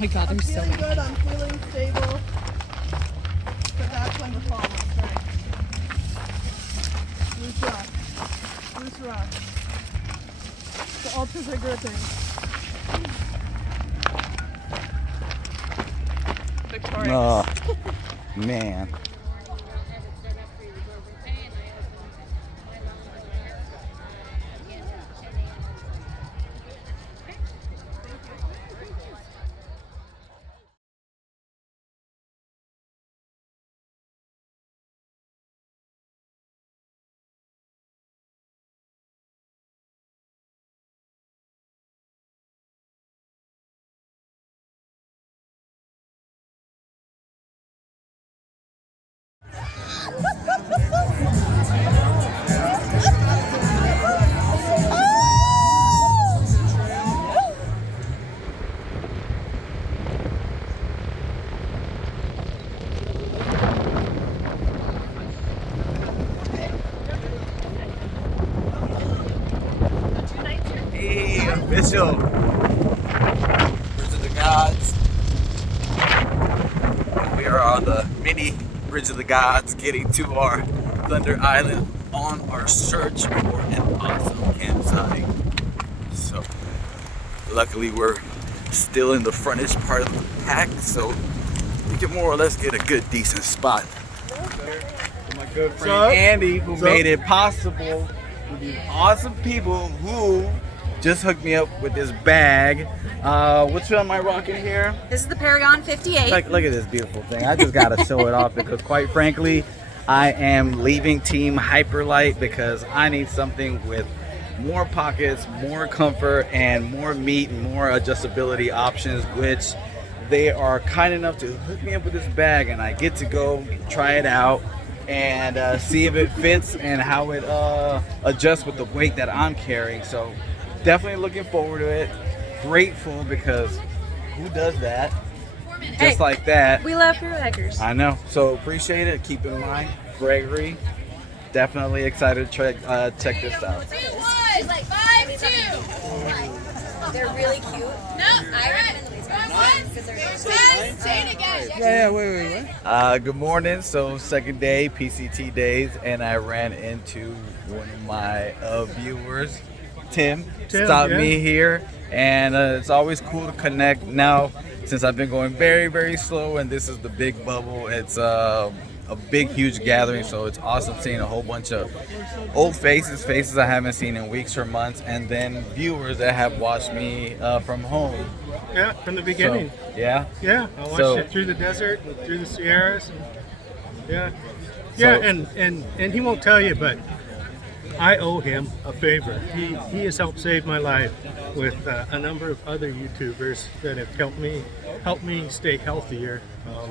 my god, I'm there's so feeling many. good, I'm feeling stable. But that's when the fall will start. Loose rock. Loose rock. The ultras are gripping. Victoria. Oh, man. Hey, official. Bridge of the Gods. We are on the mini Bridge of the Gods getting to our Thunder Island on our search for an awesome campsite. So, luckily we're still in the frontish part of the pack, so we can more or less get a good, decent spot. My good friend Andy, who made it possible with these awesome people who just hooked me up with this bag. Which one am I rocking here? This is the Paragon 58. Look at this beautiful thing. I just gotta show it off because quite frankly, I am leaving Team Hyperlight because I need something with more pockets, more comfort, and more meat and more adjustability options, which they are kind enough to hook me up with this bag, and I get to go try it out and see if it fits and how it adjusts with the weight that I'm carrying. So definitely looking forward to it. Grateful because who does that? Just like that. We love through hikers. I know. So appreciate it. Keep in mind, Gregory. Definitely excited to check this out. Like 5'2". They're really cute. No, I Good morning. So second day, PCT days, and I ran into one of my viewers, Tim stopped me here, and it's always cool to connect. Now, since I've been going very, very slow, and this is the big bubble, it's a big, huge gathering, so it's awesome seeing a whole bunch of old faces I haven't seen in weeks or months, and then viewers that have watched me from home. Yeah, from the beginning. So, yeah? Yeah, I watched it through the desert, and through the Sierras. And, and he won't tell you, but I owe him a favor. He has helped save my life with a number of other YouTubers that have helped me stay healthier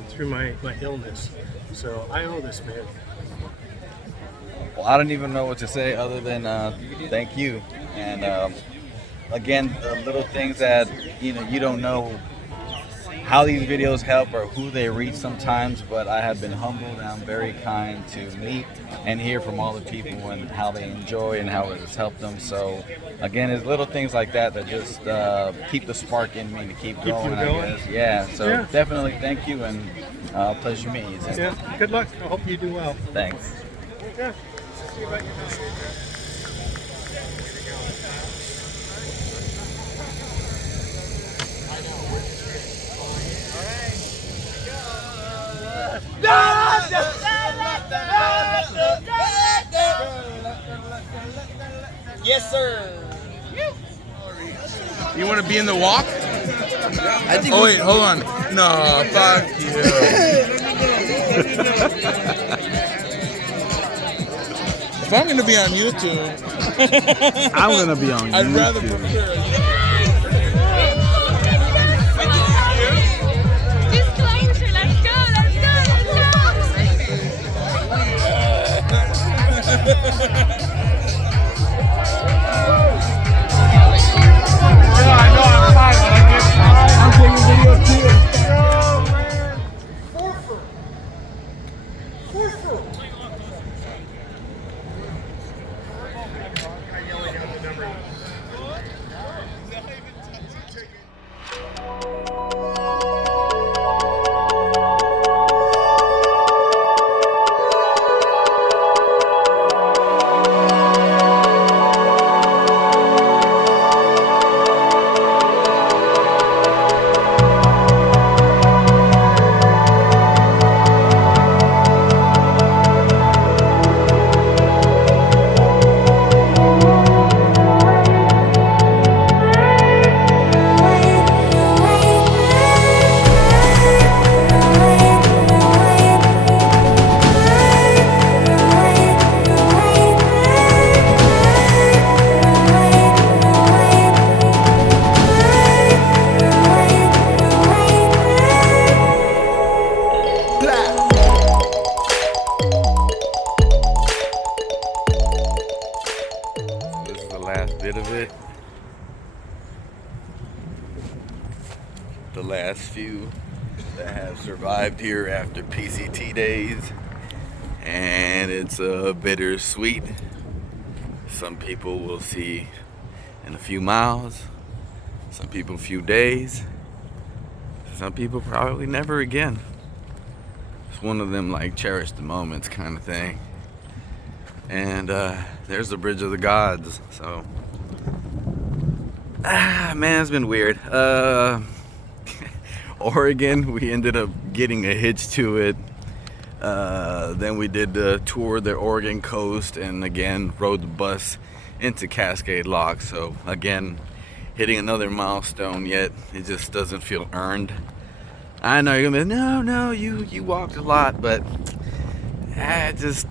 through my illness. So I owe this man. Well, I don't even know what to say other than thank you. And again, the little things that you don't know how these videos help or who they reach sometimes, but I have been humbled and I'm very kind to meet and hear from all the people and how they enjoy and how it has helped them. So again, it's little things like that that just keep the spark in me to keep going, I guess. Yeah, so definitely thank you, and pleasure meeting you. Yeah, good luck. I hope you do well. Thanks. Yeah. Yes, sir. You want to be in the walk? I think oh, wait, hold on. No, fuck you. If I'm going to be on YouTube, I'm going to be on YouTube. I'd rather prefer. the last few that have survived here after PCT days, and it's bittersweet. Some people will see in a few miles, some people a few days, some people probably never again. It's one of them like cherish the moments kind of thing. And there's the Bridge of the Gods. So man, it's been weird. Oregon, we ended up getting a hitch to it. Then we did the tour the Oregon coast, and again rode the bus into Cascade Lock. So again, hitting another milestone, yet it just doesn't feel earned. I know you're gonna be, no, you walked a lot, but it just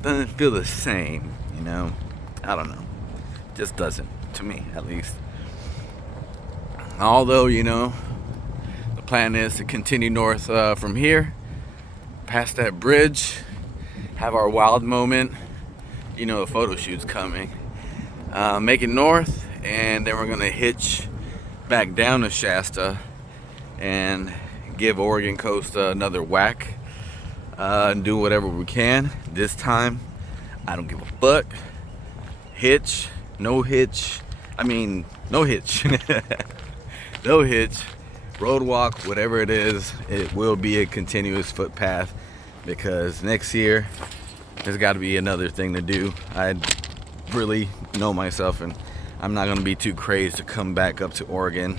doesn't feel the same, you know. I don't know, just doesn't, to me at least. Although, you know, the plan is to continue north from here, past that bridge, have our wild moment. You know, the photo shoot's coming. Make it north, and then we're gonna hitch back down to Shasta and give Oregon coast another whack, and do whatever we can. This time, I don't give a fuck. Hitch, no hitch. I mean, no hitch. No hitch. Road walk, whatever it is, it will be a continuous footpath, because next year there's got to be another thing to do. I really know myself, and I'm not gonna be too crazy to come back up to Oregon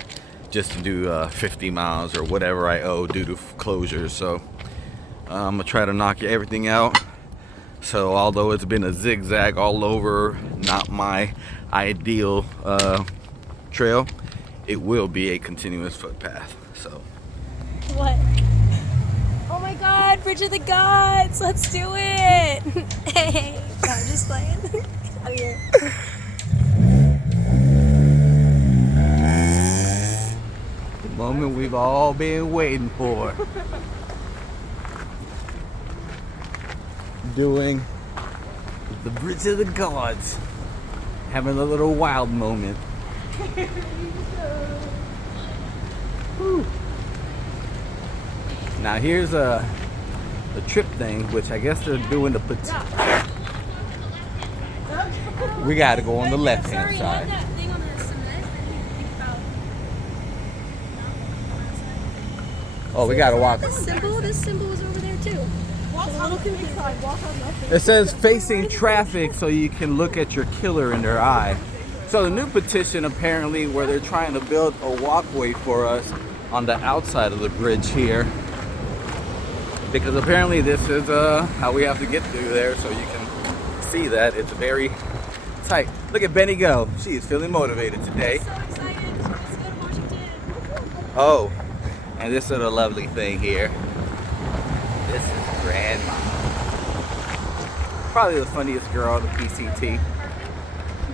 just to do 50 miles or whatever I owe due to closures. So I'm gonna try to knock everything out. So although it's been a zigzag all over, not my ideal trail, it will be a continuous footpath. So What? Oh my God, Bridge of the Gods! Let's do it! Hey, no, I'm just playing. Get out of here. the moment we've all been waiting for. Doing the Bridge of the Gods. Having a little wild moment. Whew. Now here's the trip thing, which I guess they're doing the we gotta go on the left hand side. Oh, we gotta walk. This symbol is over there too. It says facing traffic, so you can look at your killer in their eye. So the new petition, apparently, where they're trying to build a walkway for us on the outside of the bridge here, because apparently this is how we have to get through there. So you can see that it's very tight. Look at Benny go. She is feeling motivated today. So excited. Let's go to Washington. Oh, and this is a lovely thing here. This is Grandma. Probably the funniest girl on the PCT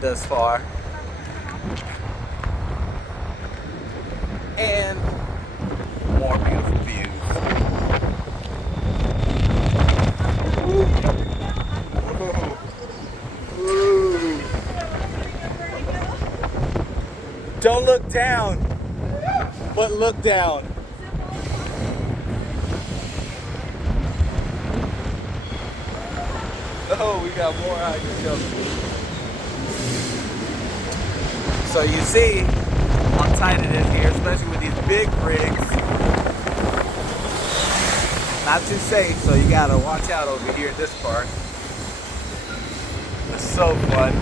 thus far. And more beautiful views. Ooh. Don't look down, but look down. Oh, we got more out here coming. So you see how tight it is here, especially with these big rigs. Not too safe, so you gotta watch out over here at this part. It's so fun.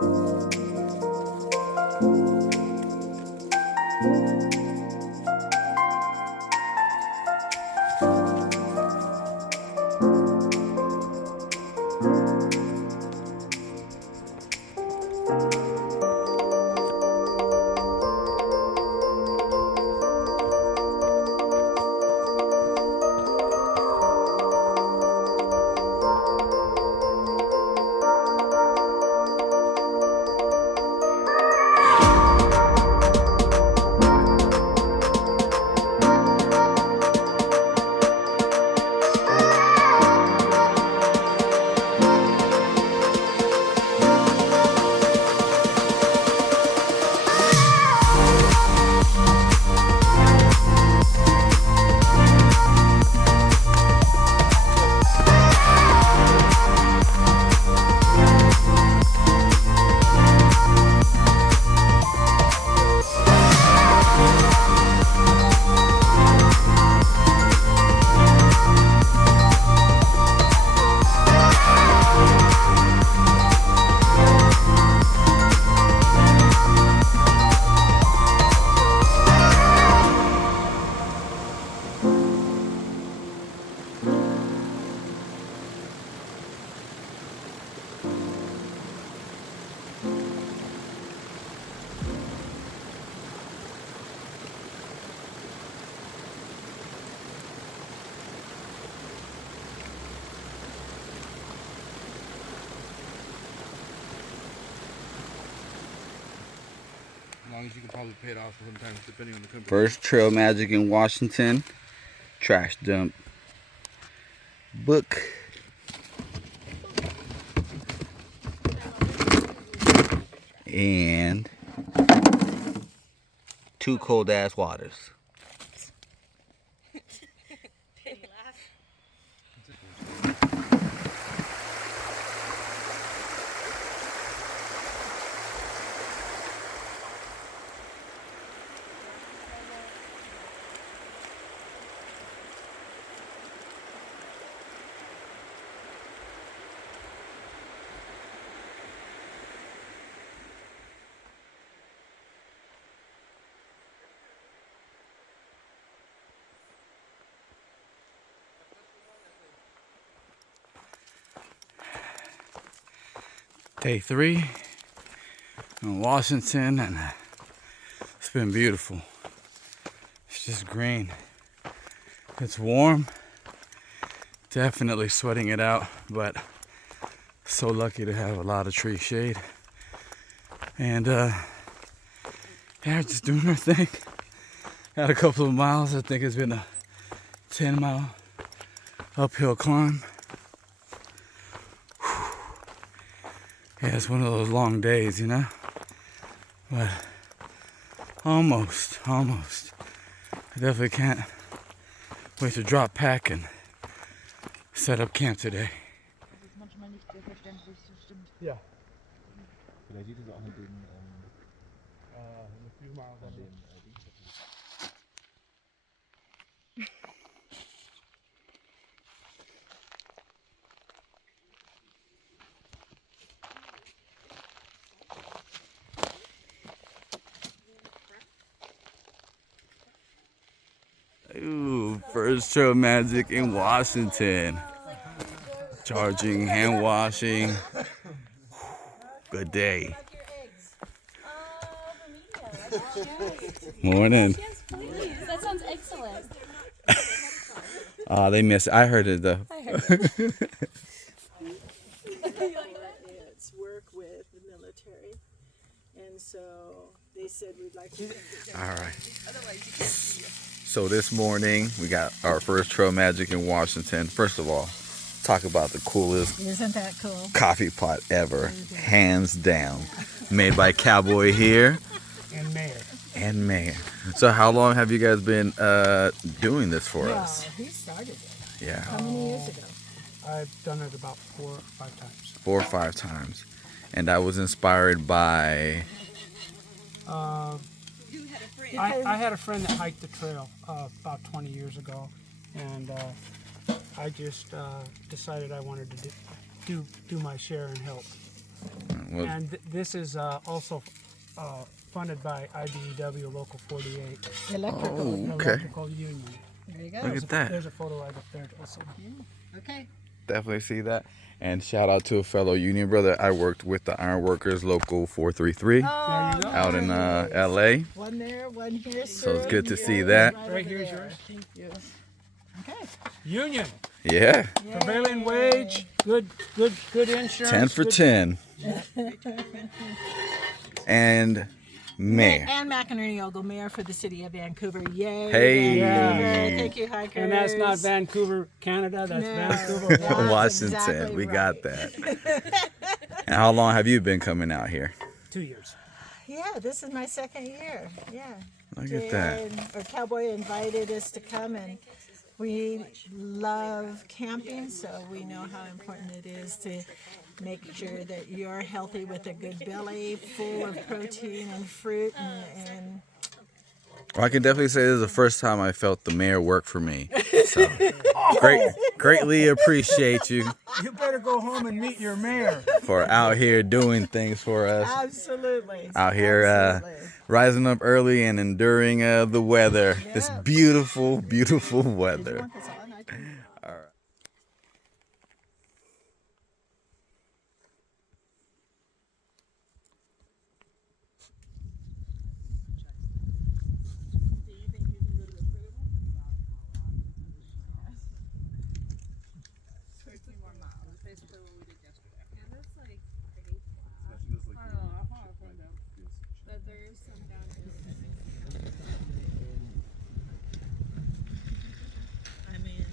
As long as you can probably pay it off sometimes, depending on the company. First Trail Magic in Washington. Trash dump. Book. And 2 cold ass waters. Day 3 in Washington, and it's been beautiful. It's just green. It's warm. Definitely sweating it out, but so lucky to have a lot of tree shade. And yeah, just doing our thing. Had a couple of miles. I think it's been a 10-mile uphill climb. Yeah, it's one of those long days, you know? But almost. I definitely can't wait to drop pack and set up camp today. Ja. Vielleicht sieht es auch mit den, Wie mal an den Ooh, First Trail Magic in Washington. Charging, hand washing. Good day. Morning. Yes, please. That sounds excellent. They missed it. I heard it though. I heard it. It's work with the military, and so they said we'd like to. All right. So this morning we got our first Trail Magic in Washington. First of all, talk about the coolest Isn't that cool? coffee pot ever, hands down. Made by Cowboy here And Mayor. and Mayor. So how long have you guys been doing this for us? He started it. Yeah, How many years ago? I've done it about 4 or 5 times. 4 or 5 times. And I was inspired by I had a friend that hiked the trail about 20 years ago, and I just decided I wanted to do my share and help. Well, And this is also funded by IBEW Local 48, Electrical. oh, okay. Electrical Union. There you go. Look at that. There's a photo right up there also. Okay. Definitely see that. And shout out to a fellow union brother. I worked with the Iron Workers Local 433 out in LA. One there, one here. So it's good to sir. see Yours that. Right over here's there. yours. Thank you. Okay. Union, Yeah. prevailing wage, good insurance. 10 for good- 10. And mayor. Ann McInerney Ogle, mayor for the city of Vancouver. Yay. Hey. Vancouver. Thank you, hikers. And that's not Vancouver, Canada. That's No. Vancouver. That's Washington. exactly We right. got that. And how long have you been coming out here? 2 years. Yeah, this is my second year. Yeah. Look at that. Or Cowboy invited us to come, and we love camping, so we know how important it is to make sure that you're healthy with a good belly full of protein and fruit and Well, I can definitely say this is the first time I felt the mayor work for me. So greatly appreciate you You better go home and meet your mayor. for out here doing things for us. absolutely Out here rising up early and enduring the weather. This beautiful, beautiful weather. want this on? I can- I mean,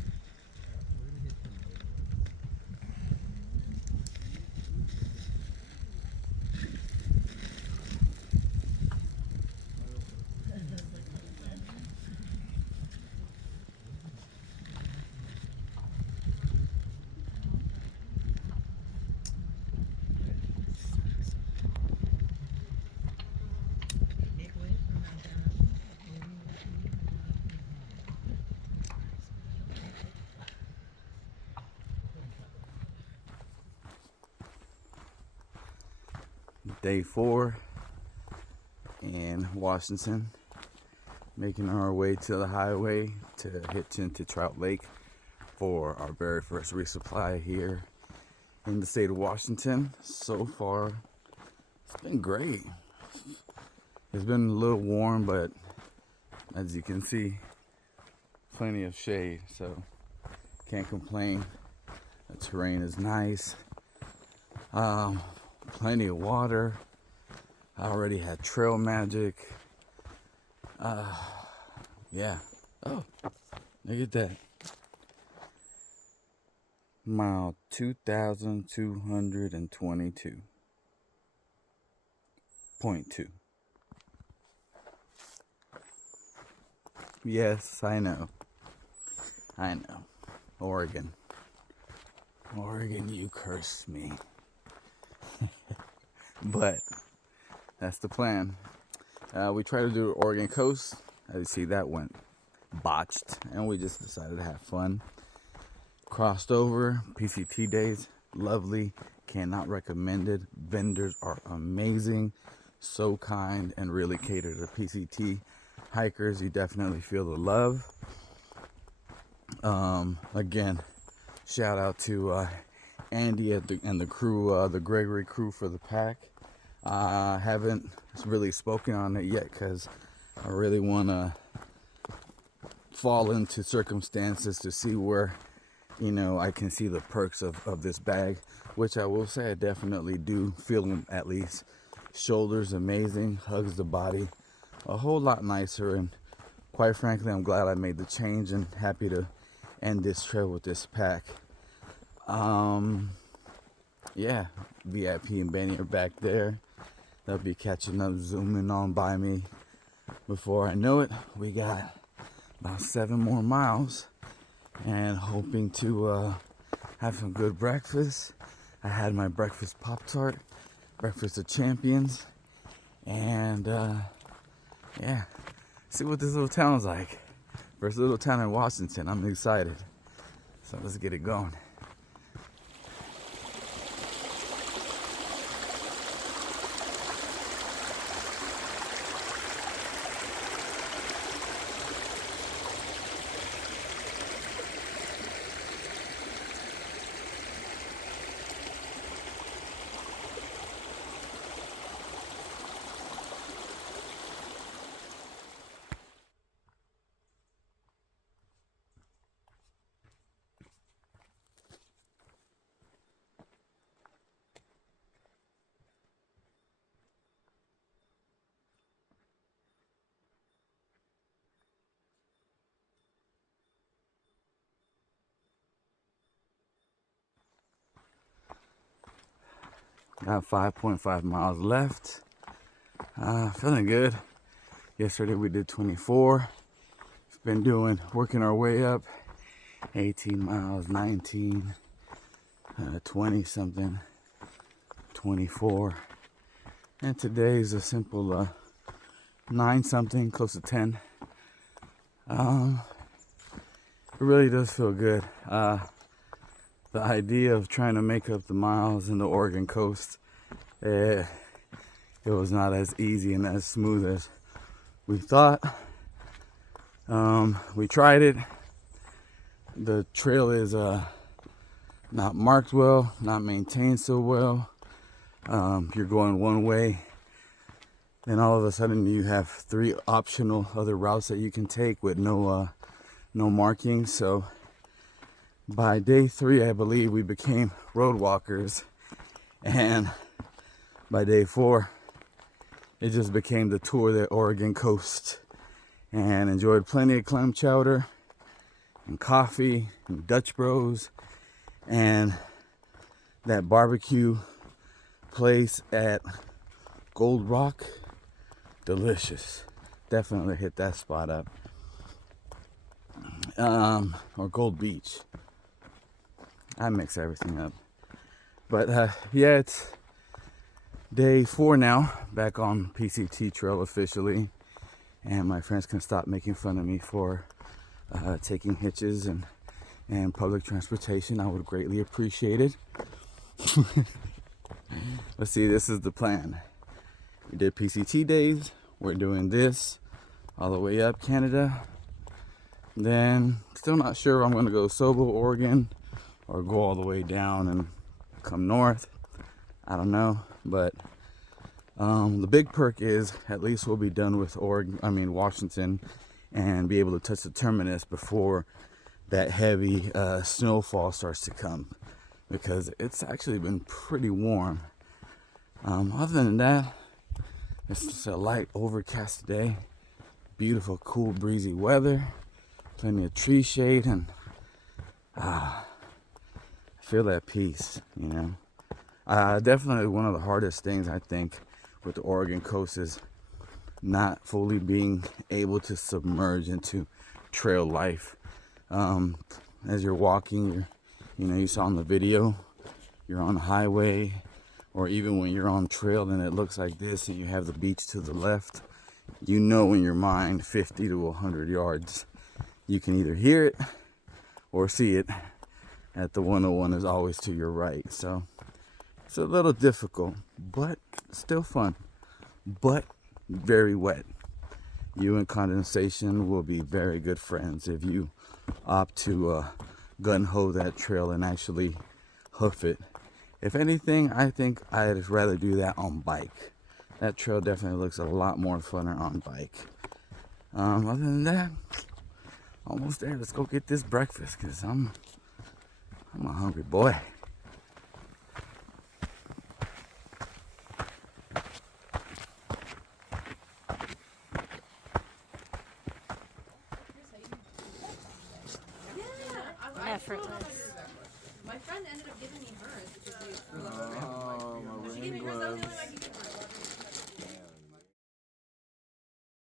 Day 4 in Washington, making our way to the highway to hitch into Trout Lake for our very first resupply here in the state of Washington. So far, it's been great. It's been a little warm, but as you can see, plenty of shade, so can't complain. The terrain is nice. Plenty of water. I already had trail magic. Yeah. Oh, look at that. Mile 2,222.2. Yes, I know. I know. Oregon. Oregon, you cursed me. But that's the plan. We tried to do Oregon coast. As you see, that went botched, and we just decided to have fun. Crossed over. PCT days, lovely. Cannot recommend it. Vendors are amazing, so kind, and really cater to PCT hikers. You definitely feel the love. Again, shout out to Andy and the crew, the Gregory crew for the pack. I haven't really spoken on it yet because I really want to fall into circumstances to see where, I can see the perks of this bag, which I will say I definitely do feel them at least. Shoulders amazing, hugs the body a whole lot nicer, and quite frankly, I'm glad I made the change and happy to end this trail with this pack. Yeah, VIP and Benny are back there. They'll be catching up, zooming on by me. Before I know it, we got about 7 more miles, and hoping to have some good breakfast. I had my breakfast Pop-Tart, breakfast of champions, and yeah, see what this little town's like. First little town in Washington. I'm excited. So let's get it going. Got 5.5 miles left. Feeling good. Yesterday we did 24. We've been working our way up. 18 miles, 19, 20 something, 24. And today's a simple 9 something, close to 10. It really does feel good. The idea of trying to make up the miles in the Oregon coast, it was not as easy and as smooth as we thought. We tried it. The trail is not marked well, not maintained so well. You're going one way, then all of a sudden you have 3 optional other routes that you can take with no markings. So by day 3, I believe we became road walkers, and by day 4, it just became the tour of the Oregon coast, and enjoyed plenty of clam chowder and coffee and Dutch Bros and that barbecue place at Gold Rock. Delicious. Definitely hit that spot up. Or Gold Beach. I mix everything up. But yeah, it's day 4 now, back on PCT trail officially, and my friends can stop making fun of me for taking hitches and public transportation. I would greatly appreciate it. Let's see, this is the plan. We did PCT days. We're doing this all the way up Canada. Then still not sure if I'm going to go Sobo, Oregon, or go all the way down and come north. I don't know, but the big perk is at least we'll be done with Washington, and be able to touch the terminus before that heavy snowfall starts to come, because it's actually been pretty warm. Other than that, it's just a light overcast day. Beautiful, cool, breezy weather. Plenty of tree shade, and I feel that peace, you know. Definitely one of the hardest things I think with the Oregon coast is not fully being able to submerge into trail life. As you're walking, you saw in the video, you're on the highway, or even when you're on trail and it looks like this and you have the beach to the left, in your mind 50 to 100 yards, you can either hear it or see it at the 101 is always to your right. So it's a little difficult, but still fun, but very wet. You and condensation will be very good friends if you opt to gun-ho that trail and actually hoof it. If anything, I think I'd rather do that on bike. That trail definitely looks a lot more funner on bike. Other than that, almost there. Let's go get this breakfast, because I'm a hungry boy. Effortless. My friend ended up giving me hers because she gave me hers. I was the only one I could